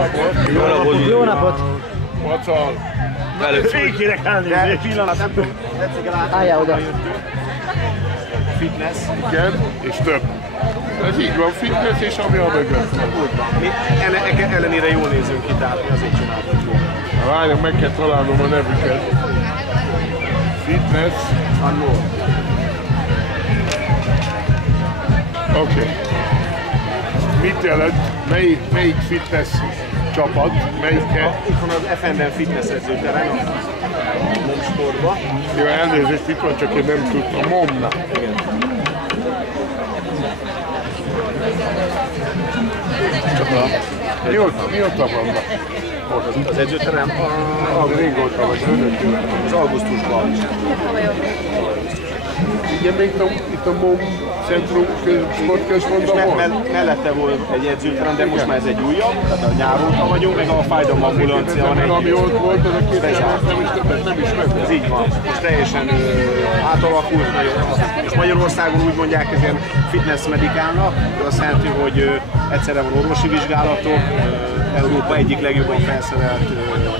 napot! Jó napot! Pacal! Fékérek elnézni egy pillanat, nem tudom, Álljál oda! Fitness. Igen, és több. Ez így van, fitness és ami a mögött van. Úgy van. Mi ellenére jól nézünk ki, tehát mi azért csináltuk. Várjál, meg kell találnom a nevüket. Fitness. Annól. Oké. Mit jelent? Melyik fitness csapat? Melyiket? Itt van az FNN Fitness edzőterem, a MOM sportban. Jó, elnézést, itt van, csak én nem tudtam. MOM. Igen. Mióta vannak? Az edzőterem Régóta vagy, önökül. az augusztusban. Igen, még itt a MOM Centrum Sportközpontban volt? Mellette volt egy edzőterem, de most már ez egy újabb, tehát a nyár óta vagyunk, meg a fájdalom ambulancia van egy. Ami ott volt, az a két nem is többet nem ismertem. Ez így van. Most teljesen átalakult nagyon. És Magyarországon úgy mondják, ez ilyen fitness medikálnak, az azt jelenti, hogy egyszerre van orvosi vizsgálatok, Európa egyik legjobban felszerelt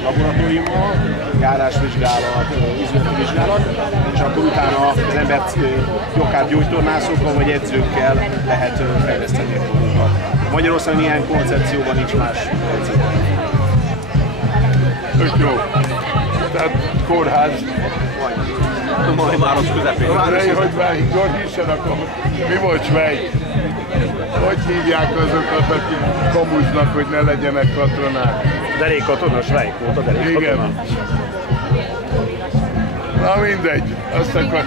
laboratóriummal, járásvizsgálat, izületi vizsgálat, és akkor utána az embert akár gyógytornászokkal vagy edzőkkel lehet fejleszteni a dolgokat. Magyarországon ilyen koncepcióban nincs más edző. Tök jó. Tehát kórház. Majd város közepén. Hogy válik, gyorsan akkor mi volt Svej? Hogy hívják azokat, akik kamuznak, hogy ne legyenek katonák? Derékkatona, Svejk volt a derékkatona. Igen. Na mindegy, azt akkor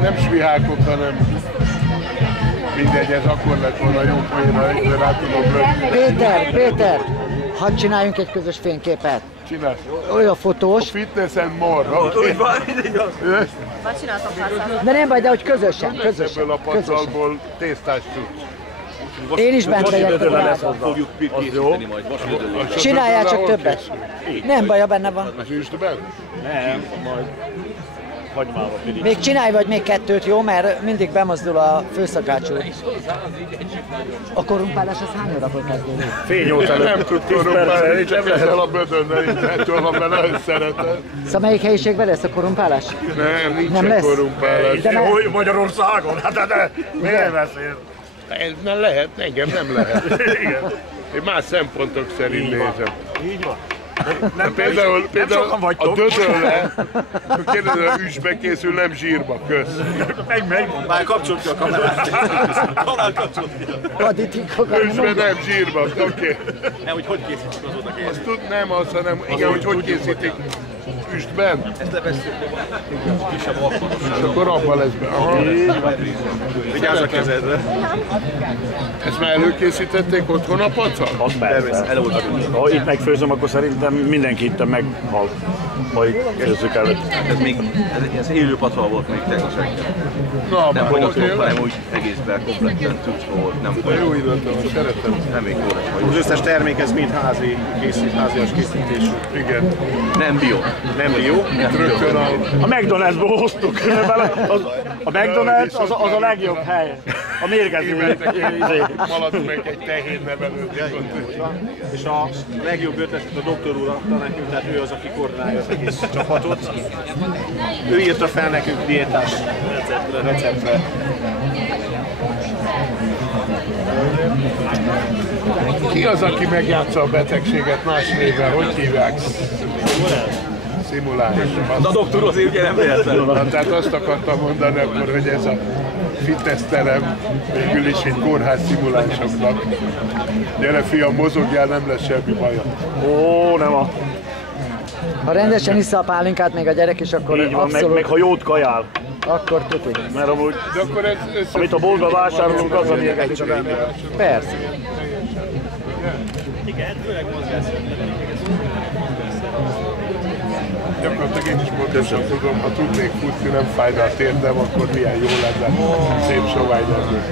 nem svihákok, hanem mindegy, ez akkor lett volna jó poén, de rá tudom rögtön. Péter! Hadd csináljunk egy közös fényképet. Csinálsz. Olyan fotós. Fitness and more, oké? Már csináltam pár. De nem baj, de hogy közösen. Ebből a pacalból tésztás tudsz. Én is bent legyek korábban. Fogjuk készíteni majd. Csináljál csak többet. Nem baj, ha benne van. Az üstben? Nem, majd hagymával pedig. Még csinálj vagy még kettőt, jó? Mert mindig bemozdul a főszakácsú. A korrumpálás az hány órakor kezdődik? Fél 8 előtt. Nem tud korrumpálni, csak ezzel a bödönnel, ettől, ha nagyon szereted. Szóval melyik helyiségben lesz a korrumpálás? Nem, nincs Nem lesz? korrumpálás. De ne- Hogy Magyarországon? Hát de miért beszél? Ez nem lehet, engem nem lehet. Én más szempontok szerint nézem. Így van. Például sokan a vagytok. dödölle, kérdezem, üsbe készül, nem zsírba, kösz. Meg. Már kapcsolt ki a kamerát. Kamerát kapcsolt ki. Aditikokat Üsbe nem zsírba, oké. Nem, hogy készítjük az oda Azt tud, nem az, hanem igen, hogy készítik üstben. Ezt levesszük. Kisebb alkotót. És akkor abban lesz be. Aha. Vigyázz a kezedre. Ezt már előkészítették otthon a pacal? Az persze. Ha itt megfőzöm, akkor szerintem mindenki itt meghal. Majd előzzük előtt. Ez élő pacal volt még tegnap reggel. Na, Nem már hagyott, voltél? hanem úgy egészben kompletten cuccba volt. Nem De jó illetlen, szeretem. nem még jó lesz Az összes termék ez mind házias készítésű. Igen. Nem bio. Nem jó. Rögtön A McDonald'sból hoztuk vele. A McDonald's az a legjobb hely. A mérgező. maladt meg egy tehénnevelőt. És a legjobb ötletet a doktor úr adta nekünk, tehát ő az, aki koordinálja az egész csapatot. Ő írta fel nekünk diétás receptre. Ki az, aki megjátsza a betegséget más néven? Hogy hívják? Szimulálás. A doktor azért ugye nem véletlen. Na, tehát azt akartam mondani akkor, hogy ez a fitnessterem végül is egy kórház szimulánsoknak. Gyere fiam, mozogjál, nem lesz semmi baja. Ó, nem a... Ha rendesen issza a pálinkát még a gyerek is, akkor Így van, meg abszolút, ha jót kajál. akkor tuti. Mert amúgy, De akkor ez amit a boltba vásárolunk, az a mérgezik az ember. Persze. Gyakorlatilag én is pontosan tudom, ha tudnék futni, nem fájna a térdem, akkor milyen jó lenne. Szép sovány lenne.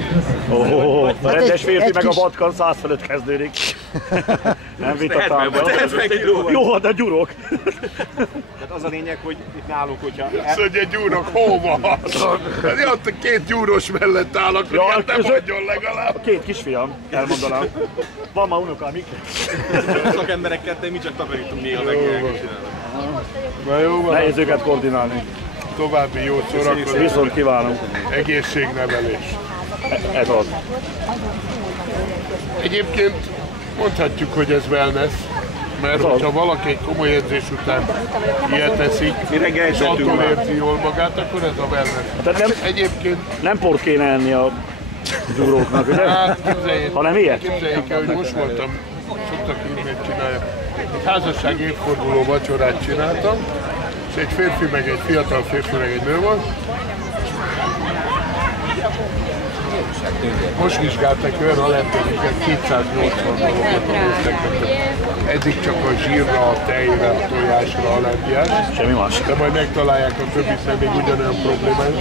A rendes férfi meg a vatkan 100 fölött kezdődik. Nem vitatom. Jó, de gyurok. Tehát az a lényeg, hogy itt nálunk, hogyha... Azt mondja, gyúrok, hol van? Hát ott a két gyúros mellett állok, hogy hát nem adjon legalább. Két kisfiam, elmondanám. Van ma unokám, Mikre. Szakemberekkel mi csak takarítunk néha meg ilyeneket csinálnak. Na jó van. Nehéz őket koordinálni. További jó szórakozás. Viszont kívánunk. Egészségnevelés. Ez az. Egyébként mondhatjuk, hogy ez wellness, mert ha valaki egy komoly edzés után ilyet eszik, és attól érzi jól magát, akkor ez a wellness. Tehát Egyébként nem port kéne enni a gyuróknak, ugye? hát hanem ilyet? képzeljék el, hogy most voltam, szoktak így csinálni. Egy házasság évforduló vacsorát csináltam, és egy férfi, meg egy fiatal férfi, meg egy nő volt. Most vizsgáltak olyan allergéniket, 280 dolgokat néztek. Eddig csak a zsírra, a tejre, a tojásra allergiás. Semmi más. De majd megtalálják a többi még ugyanolyan problémát.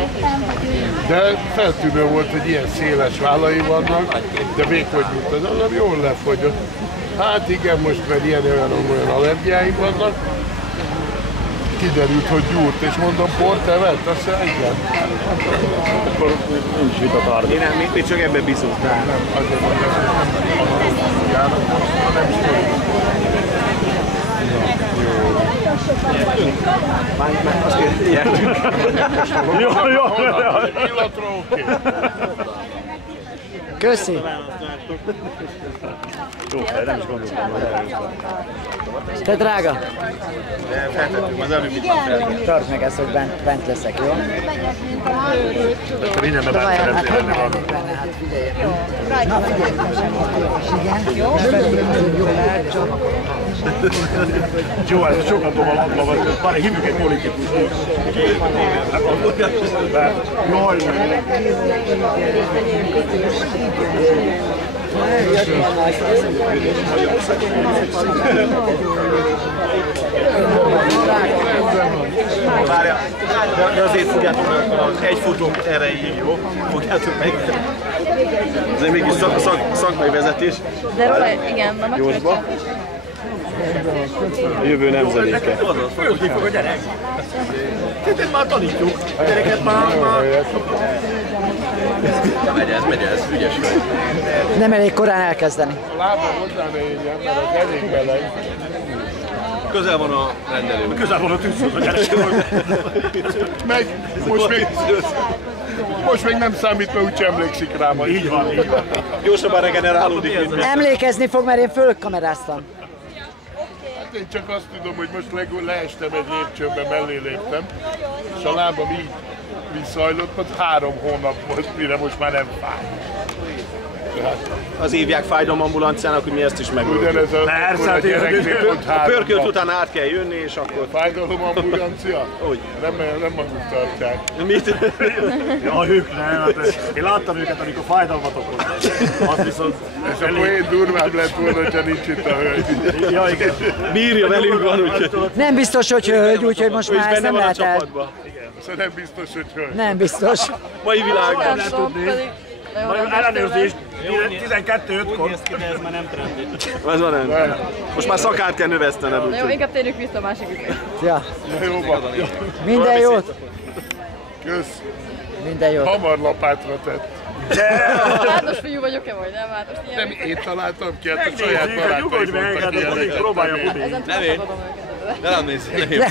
De feltűnő volt, hogy ilyen széles vállai vannak, de vékony, mint az állam, jól lefogyott. Hát igen, most már ilyen-olyan allergiáim vannak. Kiderült, hogy gyúrt, és mondom, port evett? Azt mondja, igen. Akkor nincs vitatár. Én nem, mi csak ebbe bízunk. Nem, azért mondom, hogy nem allergiának, hanem Már azt értjük. Jó. Illatra oké. Köszi. Jó, nem is gondoltam, hogy eljöttem. Te drága, Feltettük az előbb, itt már feltettük. tartsd meg ezt, hogy bent leszek, jó? Te mindenben bent Hát szeretnél hogy lenni nem van. benne, hát figyelj. Na figyelj, igen. Jó? Jó, ez sokan tovább magad, bár hívjuk egy politikus. Jaj, Várja, de azért fogjátok meg, az egy futónk erejéig, jó? Fogjátok meg. Azért mégis szakmai vezetés. De róla, igen, na Gyorsba. A jövő nemzedéke. főzni fog a gyerek. Tehát már tanítjuk. A gyereket már... Megy ez, ügyes vagy. Nem elég korán elkezdeni. A lábam hozzá ne érjen, mert az elég meleg. Közel van a rendelő. Közel van a tűzhoz a gyerek. Megy, most még nem számít, mert úgyse emlékszik rá majd. Így van, így van. Gyorsabban regenerálódik, mint mi. Emlékezni fog, mert én fölkameráztam. Hát én csak azt tudom, hogy most leestem egy lépcsőbe, mellé léptem, és a lábam így visszahajlott, mert 3 hónap volt, mire most már nem fáj. Az hívják fájdalomambulanciának, hogy mi ezt is megoldjuk. Ugyanez a, Persze, akkor a hát gyereknél volt A 3 pörkölt nap. után át kell jönni, és akkor... Fájdalomambulancia? Úgy. Nem maguk tartják. Mit? Ja, ők nem. Hát én láttam őket, amikor fájdalmat okoznak. Az viszont... És akkor én durvább lett volna, hogyha nincs itt a hölgy. Ja, igen. Bírja, velünk van, úgyhogy... Nem biztos, hogy hölgy, úgyhogy most Ő is már ezt benne nem van a lehet el. csapatban. Szóval nem biztos, hogy hölgy. Nem biztos. Mai világban. Lehet tudni. Ellenőrzés 12-5-kor. Ez van rendben. Most már szakát kell növesztened, Na jó, úgyhogy... inkább térjük vissza a másik ügyre. Ja, Na jó van. minden jót. Kösz. Minden jót. Hamar lapátra tett. Látos fiú vagyok-e vagy nem? Hát most Nem ilyen... én találtam ki, hát a saját Megnézzük, barátaim nyugodj meg, mondtak hát a Budi ilyeneket. próbálja Budi. Ezen Nem én. tudod őket. De nem nézz, nem Én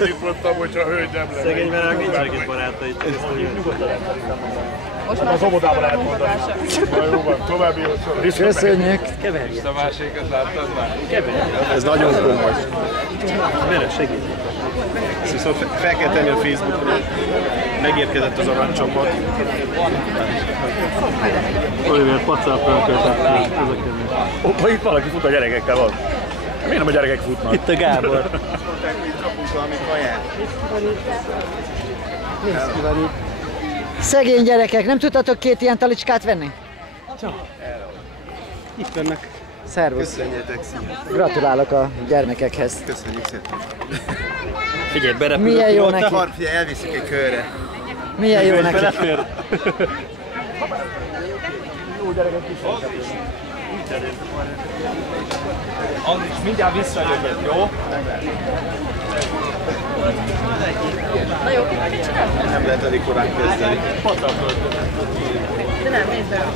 annyit mondtam, hogy a hölgy nem lenne. Szegény meleg nincsenek barátai. Most már Az óvodában lehet mondani. Na jó van, további jó szó. Köszönjük. A másikat láttad már? Ez nagyon komoly. Mere, segít. Ezt viszont fel kell tenni a Facebookra. Megérkezett az aranycsapat. Oliver pacál felkeltették ezeken. Ha itt valaki fut a gyerekekkel van. Miért nem a gyerekek futnak? Itt a Gábor. Kapunk valami kaját. Szegény gyerekek, nem tudtatok 2 ilyen talicskát venni? Itt vannak. Szervusz. Köszönjetek, szia. Gratulálok a gyermekekhez. Köszönjük szépen. Figyelj, berepül. Milyen jó neki. Figyelj, elviszük egy körre. Milyen jó neki. Andris, mindjárt visszajövök, jó? Na jó, mit csinálsz? Nem lehet elég korán kezdeni. De nem, nézd be.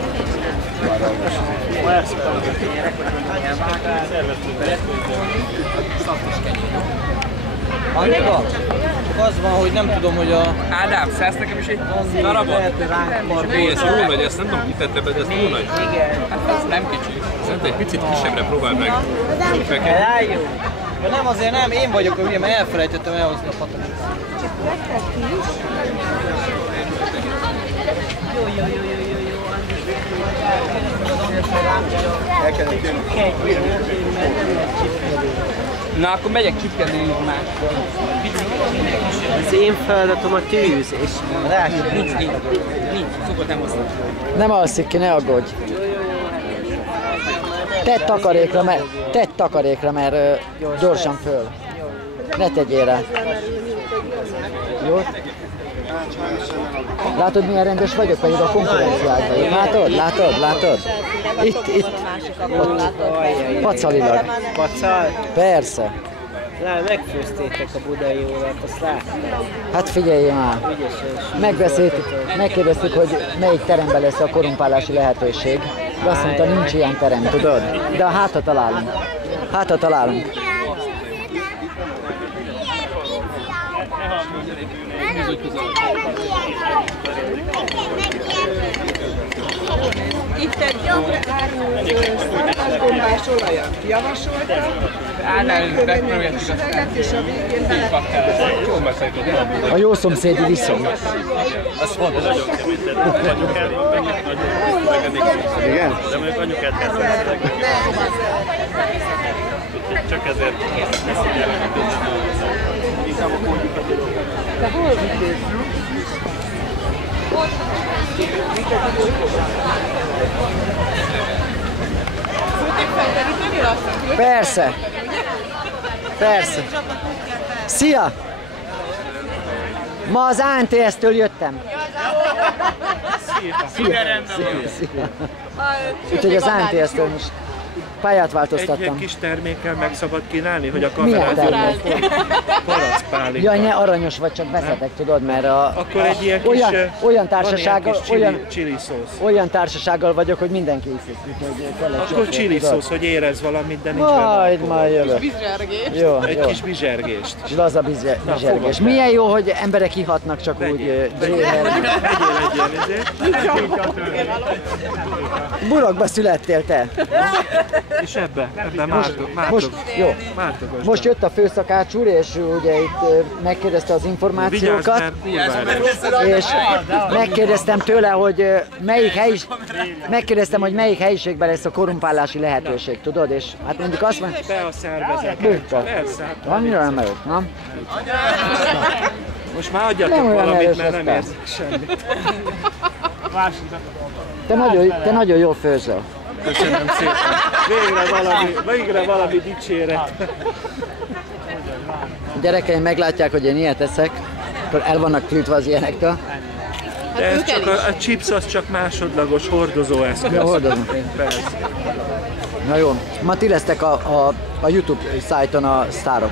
Annika, csak az van, hogy nem tudom, hogy a... Ádám, szállsz nekem is egy darabot? Hé, ez jó nagy, ezt nem tudom kitette be, de ez jó nagy. Hát ez nem kicsi. Szerintem egy picit kisebbre próbáld meg. Rájön. Ja, nem, azért nem, én vagyok a hülye, mert elfelejtettem elhozni a patakot. Na, akkor megyek csipkedni máskor. Az én feladatom a tűz, és Nincs, szokott nem hozni. Nem alszik ki, ne aggódj. Tedd takarékra, mert gyorsan föl. Ne tegyél rá. Jó? Látod, milyen rendes vagyok, pedig a konkurenciákban. Látod? Itt. Ott. Pacalilag. pacal. Persze. Megfőztétek a budai órát, azt láttam. Hát figyelj már. Megkérdeztük, hogy melyik teremben lesz a korumpálási lehetőség. De azt mondta, nincs ilyen terem, tudod? De hát ha találunk. Itt egy szarvasgombás olajat javasoltam, megprövéltük, és a végén A jó szomszédi viszony. Az fontos. Igen? De mondjuk anyukát kell csak ezért. De hol vitték? Persze. Szia! Ma az ANTS-től jöttem. Szia. Úgyhogy az ANTS-től most pályát változtattam. Egy kis termékkel meg szabad kínálni, hogy a kamerát Palackpálinka. Jaj, ne aranyos vagy, csak beszedek, tudod, mert akkor egy ilyen olyan társasággal, chili szósz. olyan társasággal vagyok, hogy mindenki iszik. Akkor chili szósz, hogy érez valamit, de nincs majd jövök. Jó, egy kis bizsergést. Laza bizsergés. Milyen jó, hogy emberek ihatnak csak úgy. Vegyél egyet. Burokba születtél te. És ebben mártogos. Most jött a főszakács úr, és ugye itt megkérdezte az információkat, és megkérdeztem tőle, hogy melyik helyiségben lesz a korumpálási lehetőség, tudod, és hát mondjuk azt mondja... Be a szervezet. Persze. Annyira nem előtt, nem? Most már adjatok valamit, mert nem érzek semmit. Te nagyon jól főzöl. Köszönöm szépen. Végre valami dicséret. A gyerekeim meglátják, hogy én ilyet eszek, akkor el vannak tiltva az ilyenektől. De ez csak a chips az csak másodlagos hordozóeszköz. Ja, hordozom. Persze. Na jó, ma ti lesztek a YouTube szájton a sztárok.